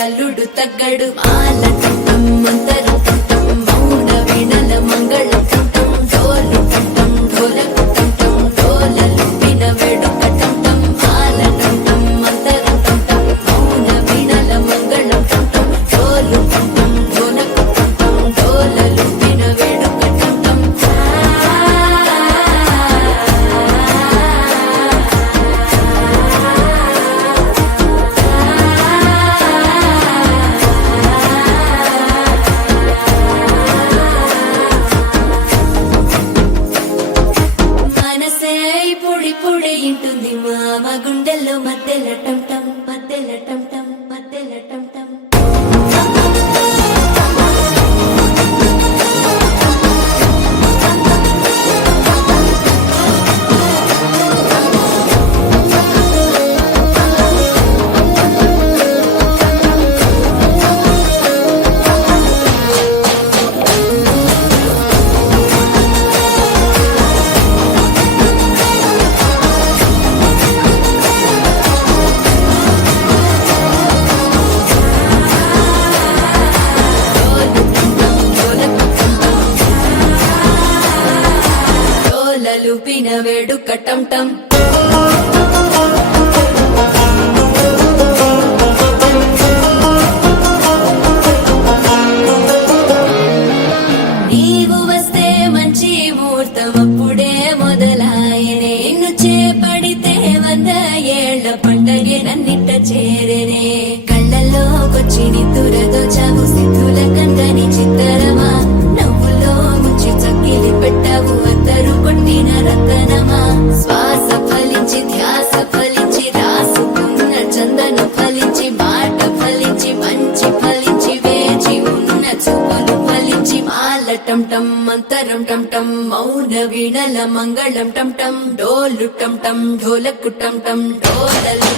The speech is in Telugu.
అల్లుడు తగ్గడు మాల టం మంతరం టం మౌన వీణల మంగళం టం డోలు టం ఢోలకు టం డోలలు విన వేడుక టం మాల టం మంతరం టం మౌన వీణల మంగళం టం డోలు టం ఢోలకు టం డోలలు విన వేడుక టం పొడి ఇంటుంది మామ గుండెల్లో మధ్యల టం టం మధ్యల టం టం మధ్యల టం టం లూపిన వేడుక టం టం నీవు వస్తే మంచి ముహూర్తం అప్పుడే మొదలాయనే నిన్ను చేపడితే 100 ఏళ్ల పండగే నన్నిట్ట చేరనే కళ్ళల్లోకొచ్చి నిద్దురతో చావు సిద్ధుల కందని చిత్తరమా నవ్వులో ముంచి చక్కిలి పెట్టావు అందరూ కొట్టిన రతనమా శ్వాస ఫలించి ధ్యాస ఫలించి రాసుకున్న చందన ఫలించి మాట ఫలించి మంచి ఫలించి వేచి ఉన్న చూపులు ఫలించి మాల టం టం మంతరం టం టం మౌన వీణల మంగళం టం టం డోలు టం టం ఢోలకు టం టం డోలలు